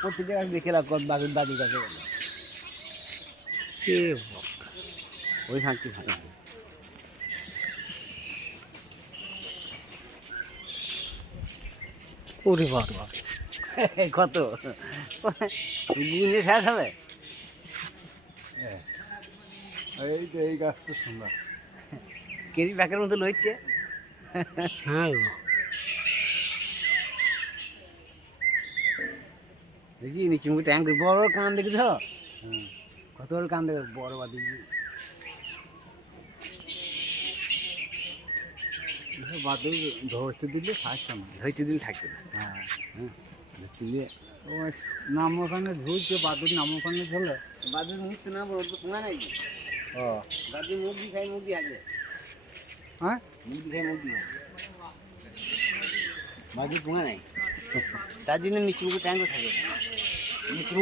প্রত্যেক জায়গায় দেখে লাভ কর বাদুর দাদুর কাছে গেল কে ওই শান্তি ওরে বাবা কত গুনে শেষ হবে এই যে এই গাছটা সুন্দর কেজি ব্যাগের মতো লইছে হ্যাঁ গো দেখি নিচে মুখে ট্যাঙ্ক বড় কান দেখি তো কত বড় কান দেখে বড় বাদি বাদুর ধরতে দিলে থাকতো না ধরতে দিন থাকতো না হ্যাঁ তুলে ওই নাম ওখানে ঝুলছে বাদুর নাম ওখানে ঝোলে বাদুর মুখ তো না বড় তো তোমার নাই ও বাদুর মুরগি খাই মুরগি আছে হ্যাঁ মুরগি খাই মুরগি বাদুর তোমার নাই তার জন্য নিচে মুখে ট্যাঙ্ক থাকে নিচে